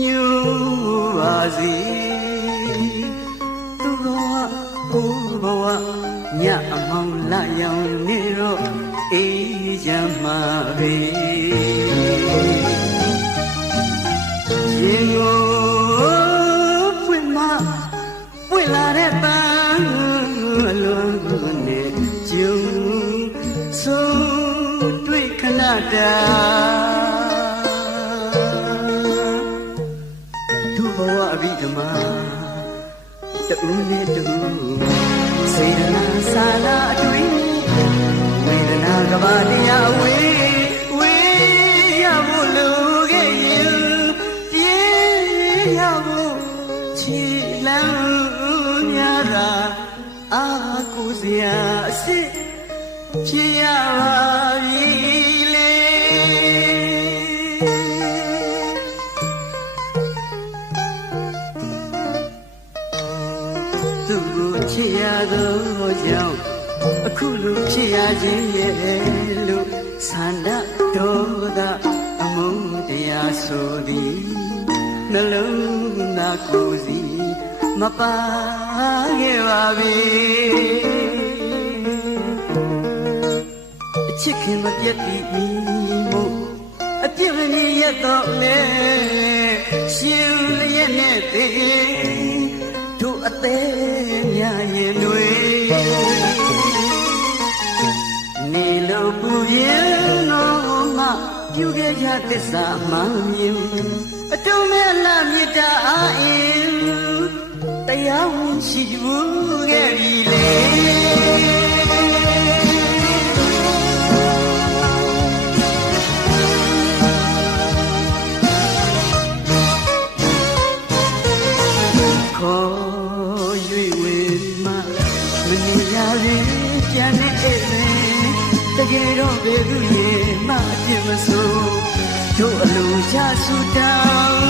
ညူပါစီသူဘဝကိုဘဝညအမောင်လာရောင်နေတော့အေးချမ်းမှာပဲရင်ကိုပွင့်မပွင့်လာတဲ့ပန်းအလွန်နဲ့ကျုံဆုံးတွေ့ခဏတာသူဘဝအဘိဓမ္မာတူနဲ့တူစေတနာစာလာအတွေ့ဝေဒနာကဘာတရားဝေရဖို့လိုခဲ့ရင်ပြေးရဖို့ချီလန်းများတာအာကိုစရာအစ်စ်ဖြစ်ရပါပြီလေသူကိုချစ်ရသောကြောင့်အခုလိုဖြစ်ရခြင်းရဲ့လို့ဆန္ဒဒေါသအမုန်းတရားဆိုသည်နှလုံးသားကိုယ်စီမပါခဲ့ပါပြီအချစ်ခင်မပြတ်တည်မို့အပြစ်မနေရတော့လေရှင်လျက်နဲ့တည်းတို့အသေးများရင်တွေနေလို့ပူရင်တော့မှပြုခဲ့ကြသစ္စာမှန်မြင်အတုံးမဲ့လာမြတ်တာအင်းတရားဝင်ရှိဘူးခဲ့ပြီလေခေါ်၍ဝေမမနေရရင်ပြန်နေအဲ့တကယ်တော့ဘယ်သူရဲ့မှအပြစ်မဆိုတို့အလိုချဆူတောင်း